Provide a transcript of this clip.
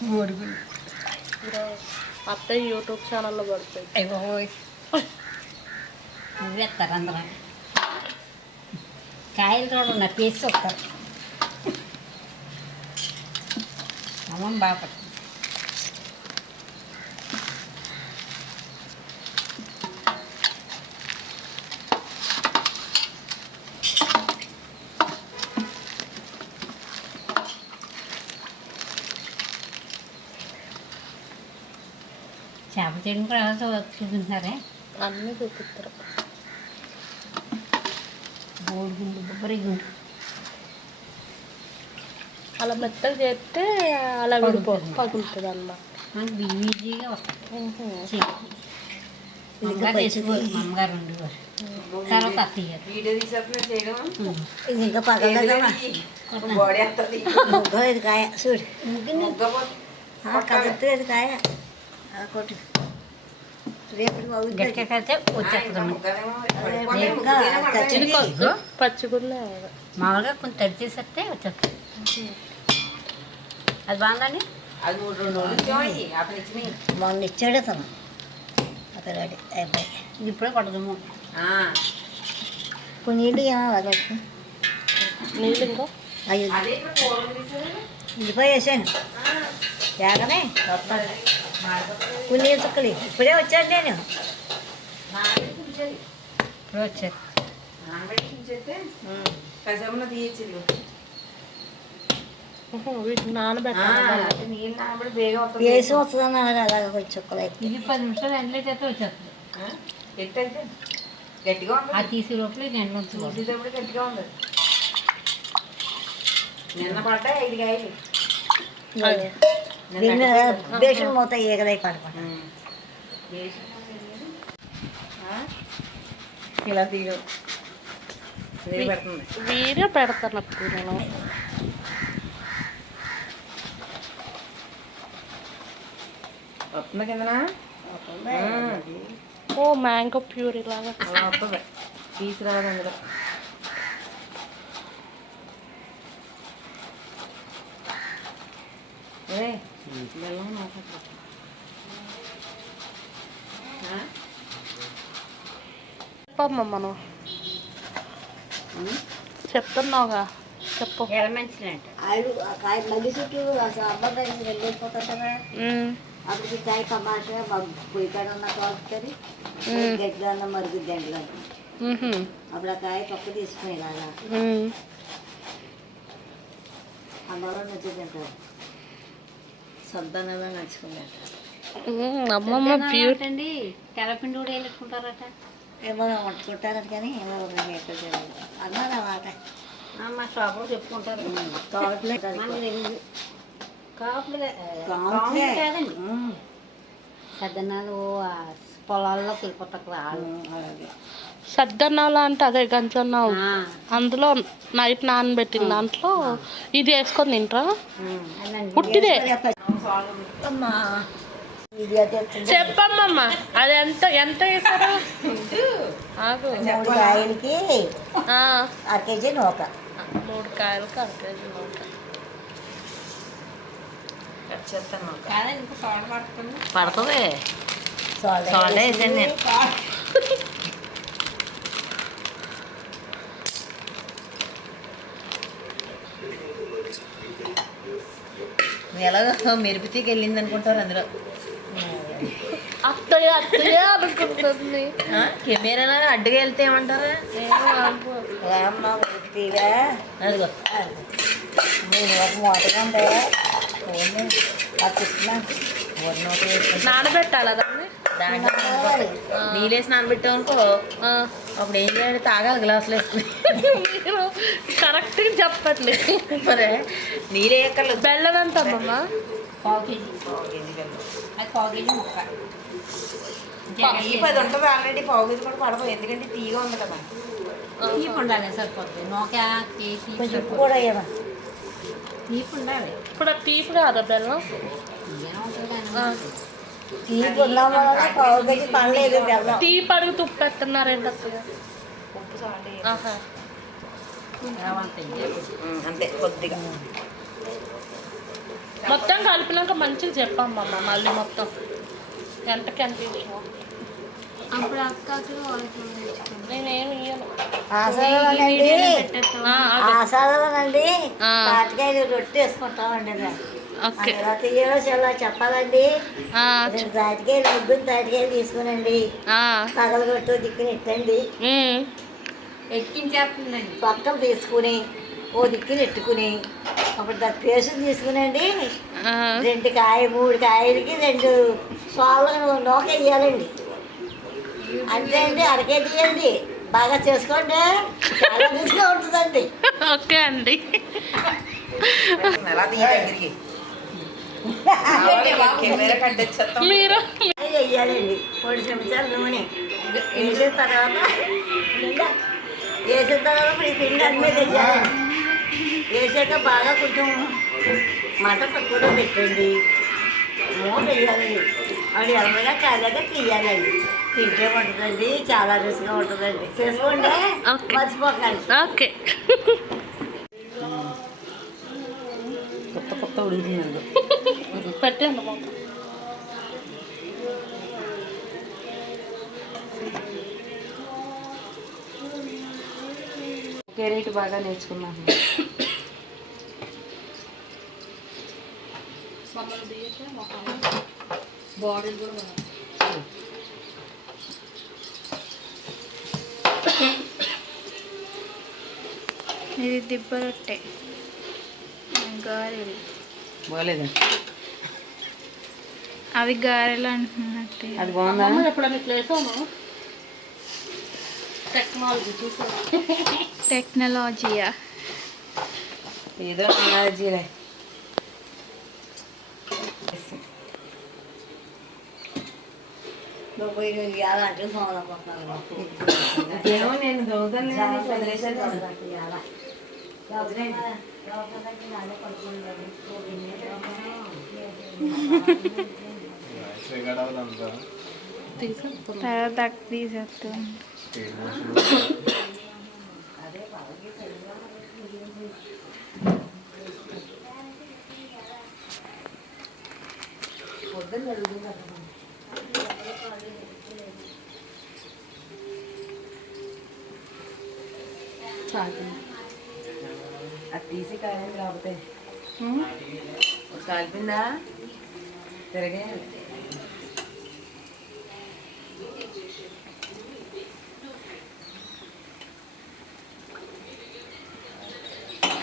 బోడిగుండు అత్తయ్య యూట్యూబ్ ఛానల్లో పడుతుంది. అయిపోయి నువ్వేస్తారు అందరూ కాయలు చూడన్నా పేసి వస్తారు. అమ్మమ్మ బాగా పడుతుంది. చేప చేయడం కూడా చూపించారే అన్నీ చూపిస్తారు. బోడిగుండు బొబ్బరి గుండు అలా మెత్తగా చేస్తే అలా పగులుతుంది అన్నమాట. మనకి ఈజీగా వస్తుంది. అమ్మగారు ఉండేవారు తర్వాత అత్తయ్యారు. ఇది ఇంకా పగలదమ్మా ఇది కాయ చూడు కదుతుంది కాయ కొట్టు రేపు గట్టికైతే వచ్చేస్తుంది. పచ్చిగుండే మామూలుగా కొంచెం తడి చేసేస్తే వచ్చేస్తుంది. అది బాగుందండి. అది మొన్న ఇచ్చాడు అతను అతను అయిపోయి ఇది ఇప్పుడే పడదాము. కొన్ని నీళ్ళు ఏమో నీళ్ళు ఇంకా అయ్యో ఉల్లిపాయ వేసాను వేగనే వస్తాను. కొన్ని చుక్కలు ఇప్పుడే వచ్చాను నేను. ఇప్పుడు వచ్చాను వీటిని నానబెట్టాలి. వేసి వస్తుందని అలాగ కొంచెం చుక్కలు అయితే ఇది 10 నిమిషాలు ఎండలో చేస్తే వచ్చేస్తుంది. గట్టిగా అది తీసే లోపల ఎండ చూసేటప్పుడు గట్టిగా ఉంది. నిన్న పడ్డా 5 కాయలు బేషన్ మూత ఏగలై పడకుండా ఇలా తీయడం పెడుతుంది. వీరే పెడతాను నేను. వస్తుంది కిందనా ఓ మ్యాంగో ప్యూరీ లాగా వస్తుంది. తీసుకురావాలి అందులో బెల్లం చెప్పమ్మా మనం చెప్తున్నావుగా చెప్పు. మంచిదంటే కాయ మళ్ళీ చుట్టూ అబ్బాయి వెళ్ళిపోతుందా అప్పటికి కాయ కమాషగా పొయ్యి కాడ ఉన్న కాలుతుంది గట్టిగా ఉన్న మరుగుద్ది ఎండలో. అప్పుడు ఆ కాయ పక్క తీసుకుని ఇలాగా అందులో నచ్చుతుంటారు. సొంతంగా నచ్చుకున్నారట. అమ్మమ్మ ప్యూర్ అండి. తెల్లపిండి కూడా వేసుకుంటారట. ఏమో వండుకుంటారట కానీ ఏమో అన్నారు అన్నమాట. మా షాప్లో చెప్పుకుంటారు. కాదండి సద్దనాలు పొలాల్లోకి వెళ్ళిపోతారు రాళ్ళు. సద్దన్నాలు అంటే అదే గంజన్నావు. అందులో నైట్ నానబెట్టిన దాంట్లో ఇది వేసుకొని తింటారా? పుట్టిదే చెప్పమ్మమ్మ. అది ఎంత ఎంత వేసారు? 3 కాయలకి అర కేజీ నూక. 3 కాయలకి అర కేజీ నూక. పడుతుంది సాల్ట్ వేసాను నేను. ఎలాగో మెరుపుతీకి వెళ్ళింది అనుకుంటారు అందులో. అత్తయ్య అత్తయ్య అనుకుంటుంది. కెమెరా అడ్డుగా వెళ్తే ఏమంటారా? అదిగో మోటగా ఉంటాయా నానబెట్టాలా దాన్ని? నీళ్ళేసి నానబెట్టావు అనుకో అప్పుడు ఏం చేయాలి? తాగాలి గ్లాసులు వేసుకుని. మీరు కరెక్ట్గా చెప్పండి. మరి నీళ్ళే ఎక్కర్లేదు. బెల్లం ఎంత అమ్మమ్మ? 1 కేజీ. అది 1 కేజీ ముక్క. ఈ 10 ఉంటుంది ఆల్రెడీ. 1 కేజీ కూడా పడదు ఎందుకంటే తీగా ఉంది కదా. తీపి ఉండాలి సరిపోతుంది. నూక తీసి కొంచెం కూడా తీపి ఉండాలి. ఇప్పుడు తీపి కాదా బెల్లం? తీపి ఉన్నామా 1 కేజీ పడలేదు బెల్లం. తీపి అడుగు తుప్పు పెడుతున్నారేంటి అత్తయ్య? ఉప్పు సాల్ట్ అంతే అంతే కొద్దిగా. మొత్తం కలిపినాక మంచిగా చెప్పమ్మా మళ్ళీ మొత్తం ఎంతకి ఎంత ఇచ్చినావు అప్పుడు అక్కకి వాయిస్ నేనేమి ఇయ్యను ఆసాదనండి ఆసాదనండి ఆ. తాటికాయలు రొట్టె వేసుకుంటామండి మేము ఓకే ఎలా తీయాలో చాలా చెప్పాలండి 2 తాటికాయలు ముగ్గురు తాటికాయలు తీసుకునండి పగలగొట్టు దిక్కుని ఎట్టండి ఎక్కించేస్తుందండి పక్కన తీసుకుని ఓ దిక్కుని ఎట్టుకుని అప్పుడు దాని పేస్ట్ తీసుకునండి 2 కాయ 3 కాయలకి 2 స్వాలు నూక వేయాలండి అంతే అండి అరకే తీయండి బాగా చేసుకోండి చాలా రుచిగా ఉంటుందండి ఓకే అండి ఎలా తీయాలి దగ్గరికి కెమెరా కట్టేస్తాం మీరు వేయాలండి 2 చెంచాలు నూనె వేసిన తర్వాత ఇప్పుడు ఈ పిండి అన్నీ వేయాలండి వేసాక బాగా కొంచెం మంట తక్కువలో పెట్టండి మూత వేయాలండి అవి ఎర్రగా కాదాక తీయాలండి తింటే ఉంటుందండి చాలా రుచిగా ఉంటుందండి చేసుకోండి ఓకే. మర్చిపోకండి ఓకే కొత్త ఉడుకుతున్నారు పెట్టండి మొత్తం కెరీట్ బాగా నేర్చుకున్నాను బాడీ కూడా ఇది దిబ్బ రొట్టె గారెలు బాగాలేదా అవి గారెలు అంటున్నట్టే అది బాగుందా ఎప్పుడైనా ప్లేసాను టెక్నాలజీ చూసాను టెక్నాలజీయా ఏదో టెక్నాలజీలే నువ్వు పోయి ఇవ్వాలంటే సోమలపోతున్నాను ఏమో నేను చదువుతాను వదిలేసాను తర్వాత అక్క తీసేస్తుంది అది తీసి కాయలు కాకపోతే కాలిపిందా తిరగేయాలి